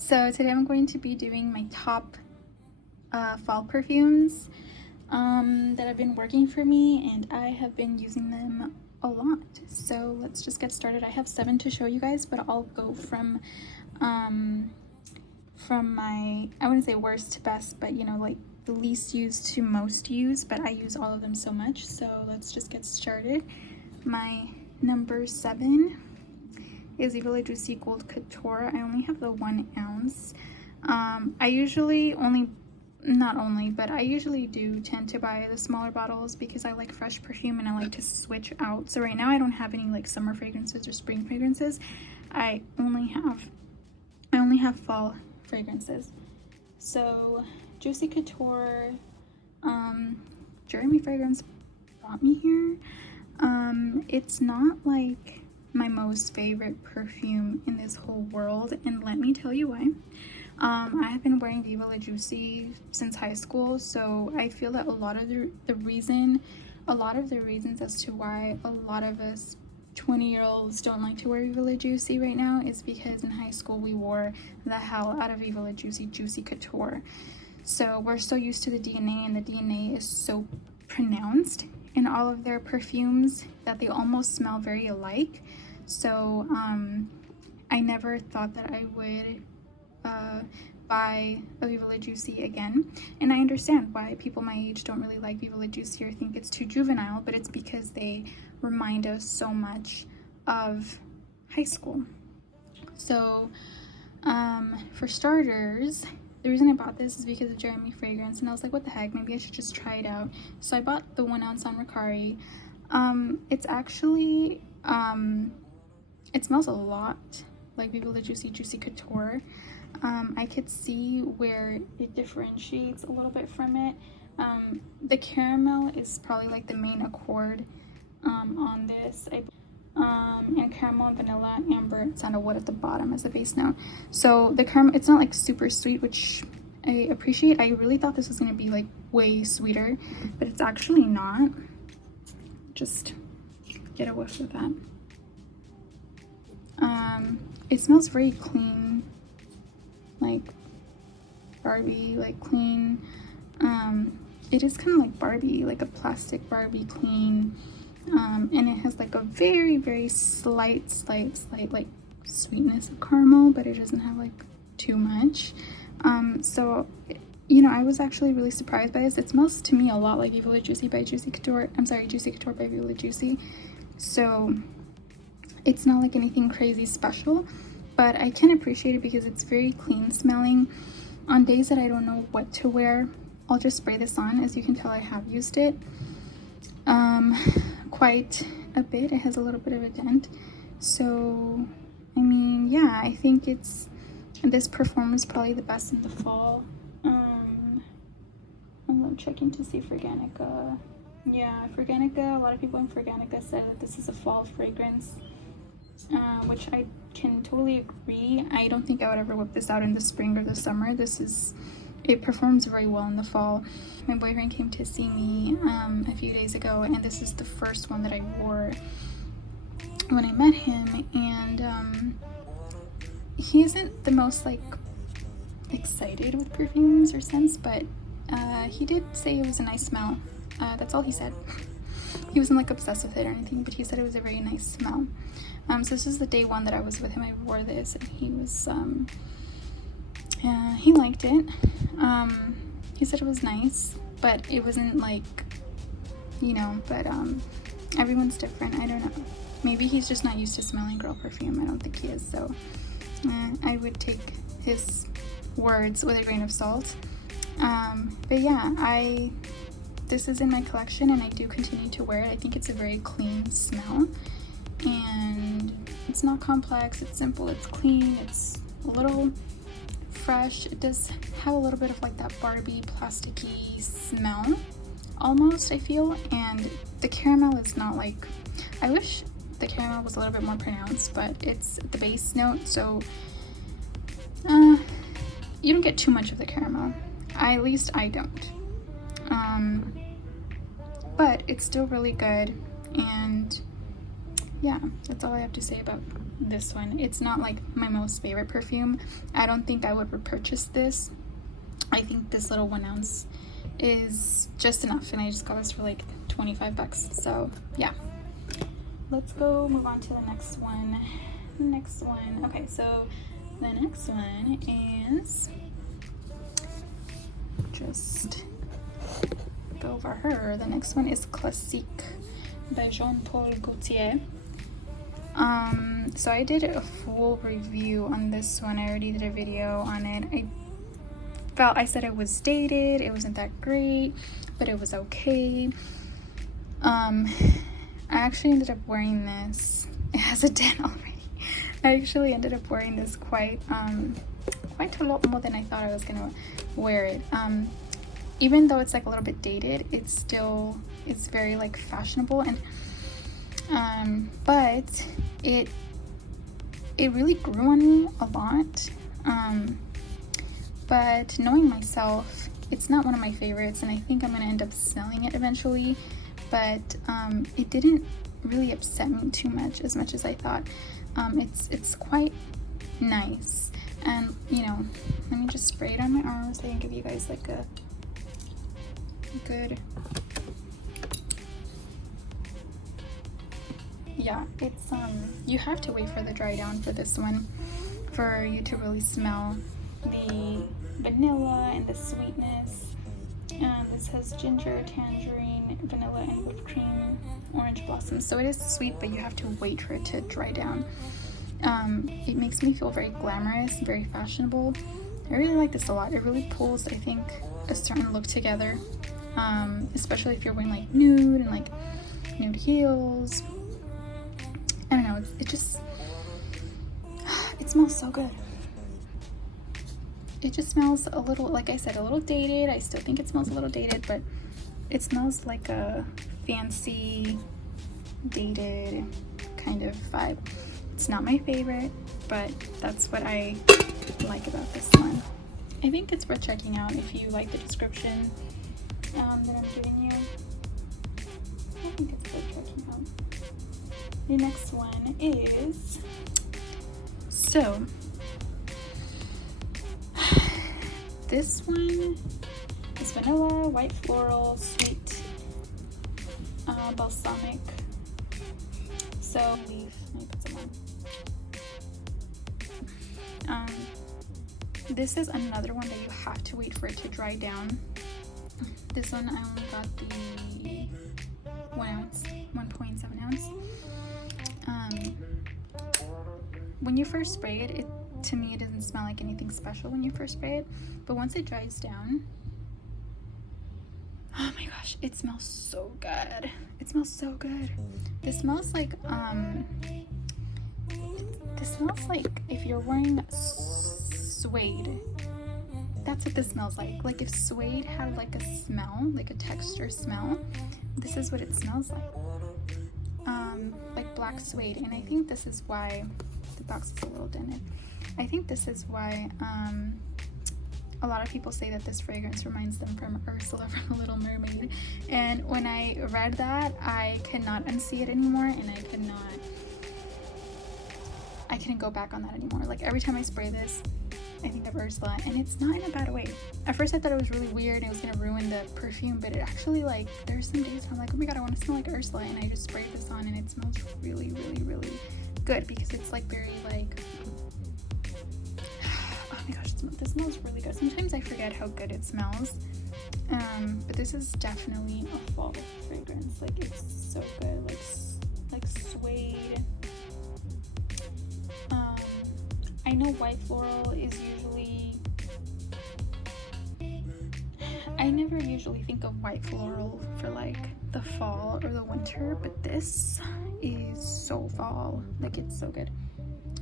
So today I'm going to be doing my top fall perfumes that have been working for me, and I have been using them a lot. So let's just get started. I have 7 to show you guys, but I'll go from my, I wouldn't say worst to best, but you know, like the least used to most used, but I use all of them so much. So let's just get started. My number 7 is Viva Juicy Gold Couture. I only have the 1 ounce. I usually I usually do tend to buy the smaller bottles because I like fresh perfume and I like to switch out. So right now I don't have any like summer fragrances or spring fragrances. I only have fall fragrances. So Juicy Couture, Jeremy Fragrance brought me here. It's not like my most favorite perfume in this whole world, and let me tell you why. I have been wearing Viva La Juicy since high school, so I feel that a lot of the reasons as to why a lot of us 20-year-olds don't like to wear Viva La Juicy right now is because in high school we wore the hell out of Viva La Juicy Juicy Couture. So we're so used to the DNA, and the DNA is so pronounced in all of their perfumes that they almost smell very alike. So I never thought that I would buy a Viva La Juicy again, and I understand why people my age don't really like Viva La Juicy or think it's too juvenile, but it's because they remind us so much of high school. So for starters, the reason I bought this is because of Jeremy Fragrance, and I was like, what the heck, maybe I should just try it out. So I bought the 1 ounce on Ricari. It's actually it smells a lot like Viva La Juicy Juicy Couture. I could see where it differentiates a little bit from it. The caramel is probably like the main accord on this. And caramel and vanilla, amber, and sandalwood at the bottom as the base note. So the caramel, it's not like super sweet, which I appreciate. I really thought this was going to be like way sweeter, but it's actually not. Just get a whiff of that. It smells very clean, like Barbie, like clean. It is kind of like Barbie, like a plastic Barbie clean. And it has like a very, very slight like sweetness of caramel, but it doesn't have like too much. So, you know, I was actually really surprised by this. It smells to me a lot like Viva La Juicy by Juicy Couture. I'm sorry, Juicy Couture by Viva La Juicy. So it's not like anything crazy special, but I can appreciate it because it's very clean smelling. On days that I don't know what to wear, I'll just spray this on. As you can tell, I have used it quite a bit. It has a little bit of a dent. So, I mean, yeah, I think this performs probably the best in the fall. I'm checking to see Organica. Yeah, Organica, a lot of people in Organica said that this is a fall fragrance, which I can totally agree. I don't think I would ever whip this out in the spring or the summer. It performs very well in the fall. My boyfriend came to see me a few days ago, and this is the first one that I wore when I met him, and he isn't the most like excited with perfumes or scents, but he did say it was a nice smell. That's all he said. He wasn't like obsessed with it or anything, but he said it was a very nice smell. So this is the day 1 that I was with him. I wore this, and he was he liked it. He said it was nice, but it wasn't like, you know, but everyone's different. I don't know, maybe he's just not used to smelling girl perfume. I don't think he is, so I would take his words with a grain of salt. But yeah, this is in my collection, and I do continue to wear it. I think it's a very clean smell, and it's not complex, it's simple, it's clean, it's a little fresh. It does have a little bit of like that Barbie plasticky smell almost, I feel, and the caramel is not like, I wish the caramel was a little bit more pronounced, but it's the base note, so you don't get too much of the caramel. At least I don't. But it's still really good, and yeah, that's all I have to say about this one. It's not like my most favorite perfume. I don't think I would repurchase this. I think this little 1 ounce is just enough, and I just got this for like 25 bucks. So yeah, let's go move on to the next one. Okay, so the next one is, just go over her. The next one is Classique by Jean Paul Gaultier. So I did a full review on this one. I already did a video on it. I said it was dated, it wasn't that great, but it was okay. I actually ended up wearing this. It has a dent already. I actually ended up wearing this quite a lot more than I thought I was gonna wear it. Even though it's like a little bit dated, it's very like fashionable, and but it really grew on me a lot. But knowing myself, it's not one of my favorites, and I think I'm gonna end up selling it eventually. But it didn't really upset me too much as I thought. It's quite nice, and you know, let me just spray it on my arms so I can give you guys like a good, yeah, it's you have to wait for the dry down for this one for you to really smell the vanilla and the sweetness. This has ginger, tangerine, vanilla, and whipped cream, orange blossom. So it is sweet, but you have to wait for it to dry down. It makes me feel very glamorous, very fashionable. I really like this a lot. It really pulls, I think, a certain look together, especially if you're wearing like nude and like nude heels. I don't know, it smells so good. It just smells a little, like I said, a little dated. I still think it smells a little dated, but it smells like a fancy, dated kind of vibe. It's not my favorite, but that's what I like about this one. I think it's worth checking out if you like the description that I'm giving you. I think it's worth checking out. The next one is, so this one is vanilla, white floral, sweet, balsamic. So let me put some on. This is another one that you have to wait for it to dry down. This one I only got the 1 ounce, 1.7 ounce. When you first spray it, to me, it doesn't smell like anything special when you first spray it, but once it dries down, oh my gosh, it smells so good. It smells so good. This smells like if you're wearing suede. That's what this smells like. Like if suede had like a smell, like a texture smell, this is what it smells like. Like black suede. And I think this is why the box is a little dented. I think this is why a lot of people say that this fragrance reminds them from Ursula from The Little Mermaid. And when I read that, I cannot unsee it anymore, and I couldn't go back on that anymore. Like every time I spray this, I think of Ursula, and it's not in a bad way. At first I thought it was really weird and it was gonna ruin the perfume, but it actually, like, there's some days where I'm like, oh my god, I want to smell like Ursula, and I just sprayed this on and it smells really, really, really good, because it's like very like, oh my gosh, this smells really good. Sometimes I forget how good it smells, but this is definitely a fall fragrance. Like it's so good, like suede. I know white floral is usually, I never usually think of white floral for like the fall or the winter, but this is so fall. Like it's so good.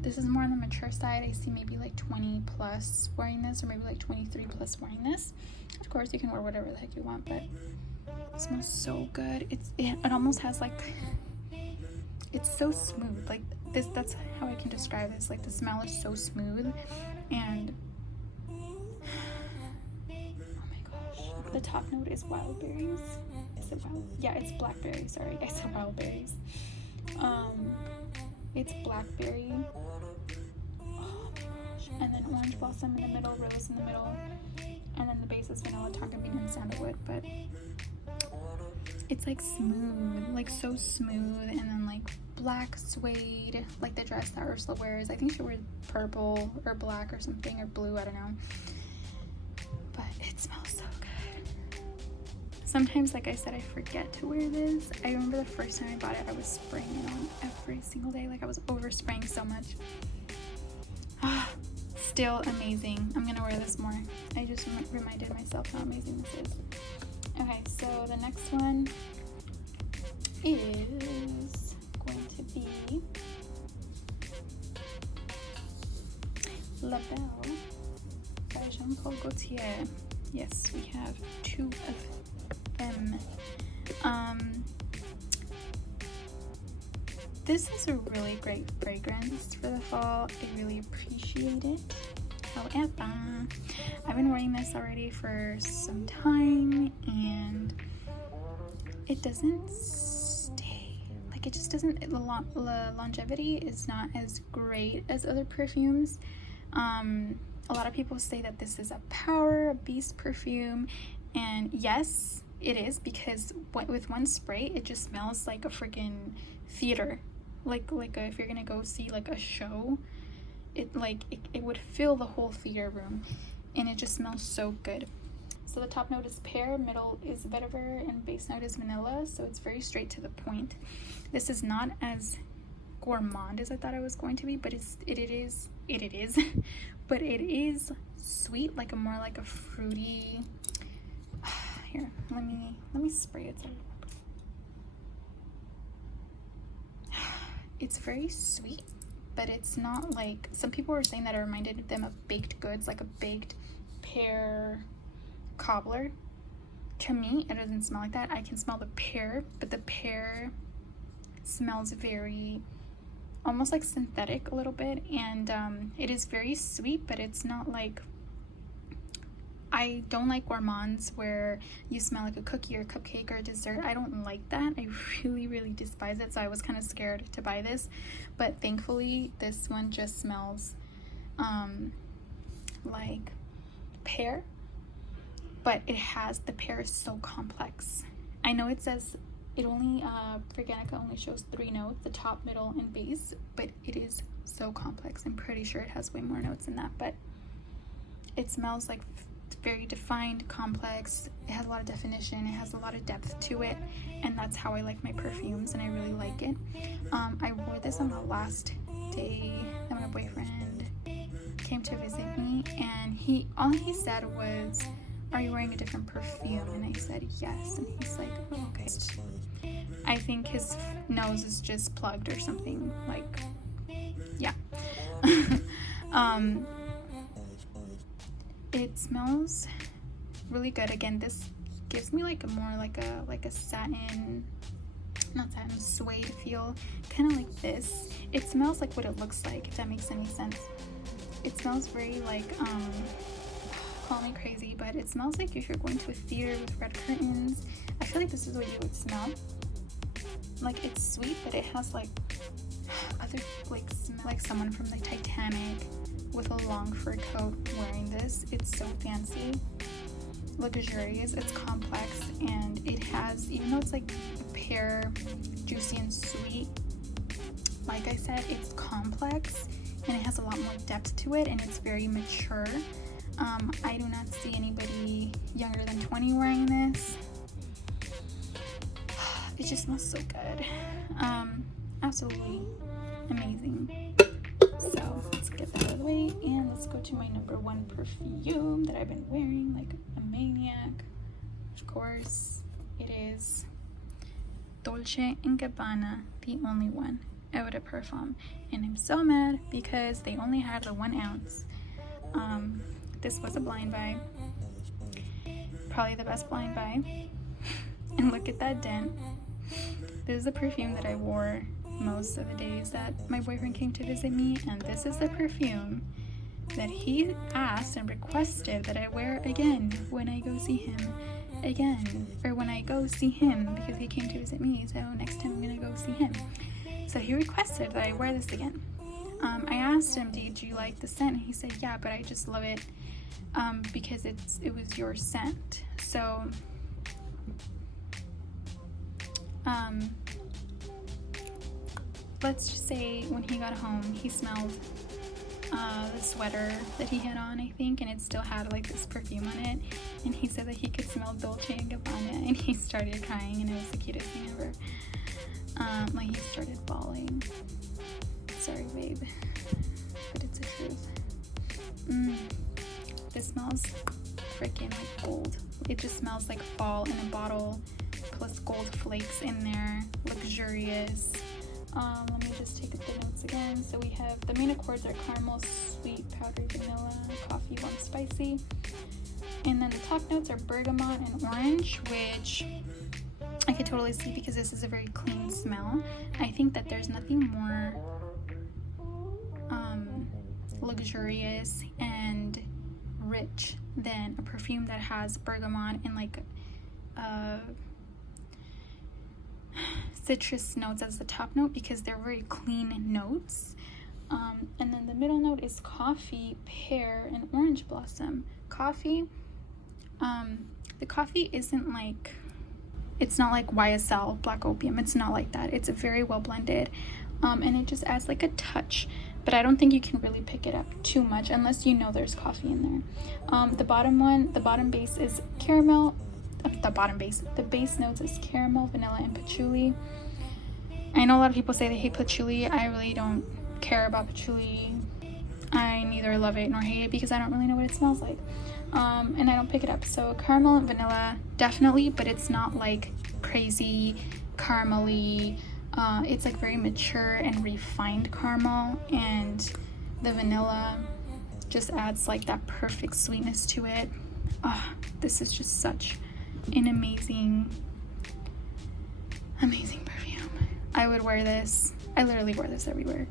This is more on the mature side. I see maybe like 20 plus wearing this, or maybe like 23 plus wearing this. Of course you can wear whatever the heck you want, but it smells so good. It almost has like, it's so smooth. Like this, that's how I can describe this. Like the smell is so smooth, and oh my gosh, the top note is wild berries. Is it wild? Yeah, it's blackberry. Sorry, I said wild berries. It's blackberry, oh my gosh, and then orange blossom in the middle, rose in the middle, and then the base is vanilla, tonka bean, and sandalwood. But it's like smooth, like so smooth, and then like black suede, like the dress that Ursula wears. I think she wears purple or black or something, or blue, I don't know, but it smells so good. Sometimes, like I said, I forget to wear this. I remember the first time I bought it, I was spraying it on every single day. Like I was overspraying so much. Still amazing. I'm gonna wear this more. I just reminded myself how amazing this is. Okay, so the next one is going to be La Belle by Jean Paul Gaultier. Yes, we have 2 of them. This is a really great fragrance for the fall. I really appreciate it. However, I've been wearing this already for some time and it doesn't stay. Like it just doesn't, the longevity is not as great as other perfumes. A lot of people say that this is a beast perfume, and yes, it is, because with one spray, it just smells like a freaking theater. If you're gonna go see like a show, it would fill the whole theater room, and it just smells so good. So the top note is pear, middle is vetiver, and base note is vanilla, so it's very straight to the point. This is not as gourmand as I thought it was going to be, but it is but it is sweet, like more like a fruity. Here, let me spray it. It's very sweet, but it's not like, some people were saying that it reminded them of baked goods, like a baked pear cobbler. To me, it doesn't smell like that. I can smell the pear, but the pear smells very almost like synthetic a little bit, and it is very sweet, but it's not like, I don't like gourmands where you smell like a cookie or a cupcake or a dessert. I don't like that. I really despise it, so I was kind of scared to buy this, but thankfully this one just smells like pear, but the pear is so complex. I know it says it only, Fraganica only shows 3 notes, the top, middle, and base, but it is so complex. I'm pretty sure it has way more notes than that, but it smells like very defined, complex. It has a lot of definition, it has a lot of depth to it, and that's how I like my perfumes, and I really like it. I wore this on the last day that my boyfriend came to visit me, and all he said was, "Are you wearing a different perfume?" And I said yes, and he's like, "Oh, okay." I think his nose is just plugged or something, like, yeah. It smells really good. Again, this gives me like a more like a satin, not satin, suede feel, kind of like this. It smells like what it looks like, if that makes any sense. It smells very like, call me crazy, but it smells like if you're going to a theater with red curtains. I feel like this is what you would smell. Like, it's sweet, but it has like other, like, smell like someone from the Titanic with a long fur coat wearing this. It's so fancy, luxurious, it's complex, and it has, even though it's like pear, juicy and sweet, like I said, it's complex and it has a lot more depth to it, and it's very mature. I do not see anybody younger than 20 wearing this. It just smells so good. Absolutely amazing. So let's get that out of the way, and let's go to my number 1 perfume that I've been wearing like a maniac. Of course, it is Dolce & Gabbana, the only one, Eau de Parfum. And I'm so mad because they only had the 1 ounce. This was a blind buy, probably the best blind buy. And look at that dent. This is the perfume that I wore most of the days that my boyfriend came to visit me, and this is the perfume that he asked and requested that I wear again when I go see him again, or when I go see him, because he came to visit me, so next time I'm gonna go see him. So he requested that I wear this again. I asked him, did you like the scent? And he said, yeah, but I just love it because it was your scent. So let's just say when he got home, he smelled the sweater that he had on, I think, and it still had like this perfume on it, and he said that he could smell Dolce & Gabbana, and he started crying, and it was the cutest thing ever. Like, he started bawling. Sorry, babe, but it's the truth. This smells freaking like gold. It just smells like fall in a bottle, plus gold flakes in there. Luxurious. Let me just take the notes again. So we have the main accords are caramel, sweet, powdered vanilla, coffee, warm, spicy. And then the top notes are bergamot and orange, which I could totally see because this is a very clean smell. I think that there's nothing more luxurious and rich than a perfume that has bergamot and like citrus notes as the top note, because they're very clean notes. And then the middle note is coffee, pear, and orange blossom. Coffee, the coffee isn't like, it's not like YSL Black Opium. It's not like that. It's very well blended, and it just adds like a touch, but I don't think you can really pick it up too much unless you know there's coffee in there. The bottom base is caramel. The base notes is caramel, vanilla, and patchouli. I know a lot of people say they hate patchouli. I really don't care about patchouli. I neither love it nor hate it because I don't really know what it smells like, and I don't pick it up. So caramel and vanilla definitely, but it's not like crazy caramelly. It's like very mature and refined caramel, and the vanilla just adds like that perfect sweetness to it. This is just such an amazing perfume. I would wear this. I literally wear this everywhere.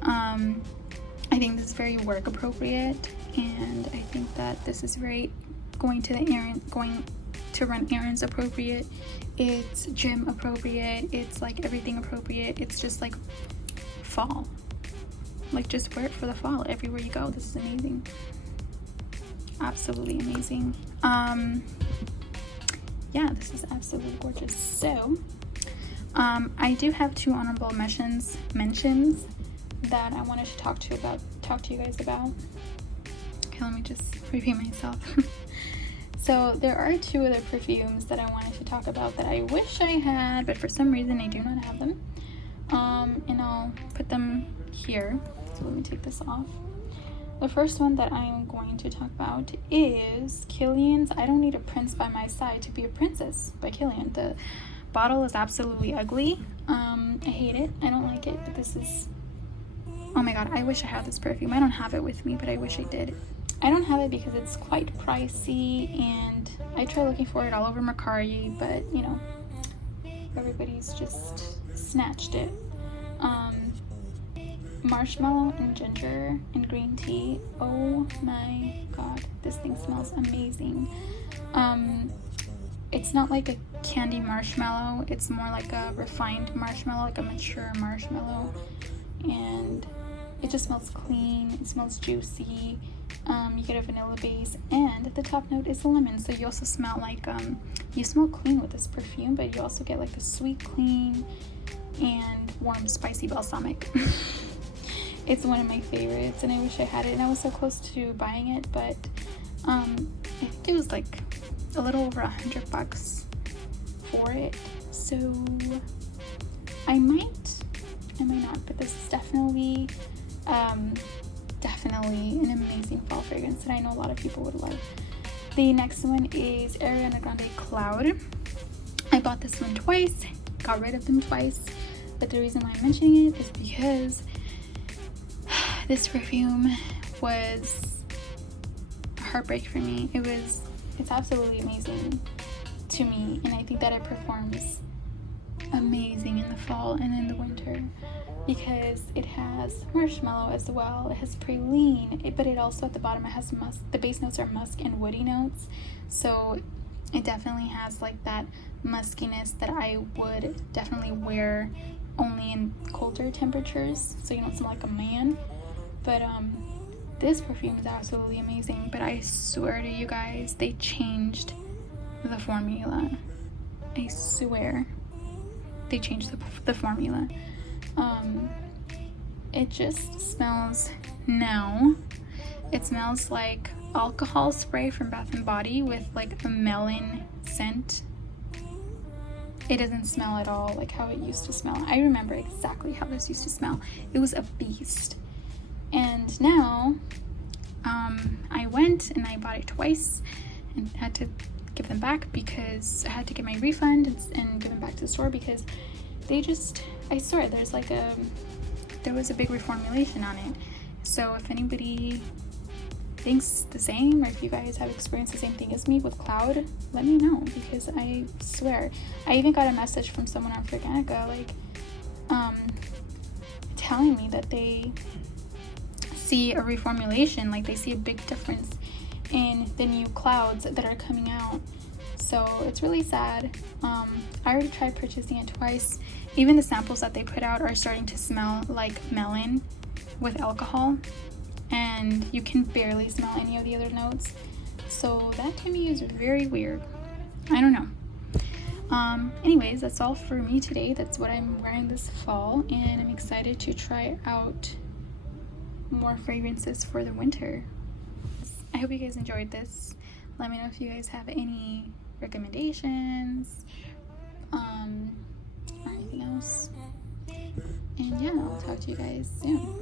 I think this is very work appropriate, and I think that this is very going to run errands appropriate. It's gym appropriate. It's like everything appropriate. It's just like fall. Like, just wear it for the fall everywhere you go. This is amazing. Absolutely amazing. Yeah, this is absolutely gorgeous. So I do have two honorable mentions that I wanted to talk to you guys about. Okay, let me just repeat myself. So there are two other perfumes that I wanted to talk about that I wish I had, but for some reason I do not have them. And I'll put them here. So let me take this off. The first one that I'm going to talk about is Kilian's I Don't Need a Prince by My Side to Be a Princess by Kilian. The bottle is absolutely ugly. I hate it. I don't like it, but this is, oh my god, I wish I had this perfume. I don't have it with me, but I wish I did. I don't have it because it's quite pricey, and I tried looking for it all over Mercari, but you know, everybody's just snatched it. Marshmallow and ginger and green tea. Oh my god, this thing smells amazing. It's not like a candy marshmallow, it's more like a refined marshmallow, like a mature marshmallow, and it just smells clean. It smells juicy. You get a vanilla base, and the top note is lemon, so you also smell like you smell clean with this perfume, but you also get like the sweet, clean, and warm, spicy balsamic. It's one of my favorites, and I wish I had it, and I was so close to buying it, but I think it was like a little over $100 for it, so I might not, but this is definitely an amazing fall fragrance that I know a lot of people would love. The next one is Ariana Grande Cloud. I bought this one twice, got rid of them twice, but the reason why I'm mentioning it is because this perfume was a heartbreak for me. It's absolutely amazing to me, and I think that it performs amazing in the fall and in the winter because it has marshmallow as well. It has praline, but it also at the bottom it has musk. The base notes are musk and woody notes, so it definitely has like that muskiness that I would definitely wear only in colder temperatures, so you don't smell like a man. But this perfume is absolutely amazing. But I swear to you guys, they changed the formula. I swear they changed the formula. It just smells now. It smells like alcohol spray from Bath and Body with like a melon scent. It doesn't smell at all like how it used to smell. I remember exactly how this used to smell. It was a beast. And now I went and I bought it twice and had to give them back because I had to get my refund and give them back to the store because they just, I swear, there was a big reformulation on it. So if anybody thinks the same, or if you guys have experienced the same thing as me with Cloud, let me know, because I swear, I even got a message from someone on Fraganica, like, telling me that they see a reformulation, like they see a big difference in the new Clouds that are coming out. So it's really sad. I already tried purchasing it twice. Even the samples that they put out are starting to smell like melon with alcohol, and you can barely smell any of the other notes. So that to me is very weird. I don't know. Anyways, that's all for me today. That's what I'm wearing this fall, and I'm excited to try out more fragrances for the winter. I hope you guys enjoyed this. Let me know if you guys have any recommendations, or anything else. And yeah, I'll talk to you guys soon.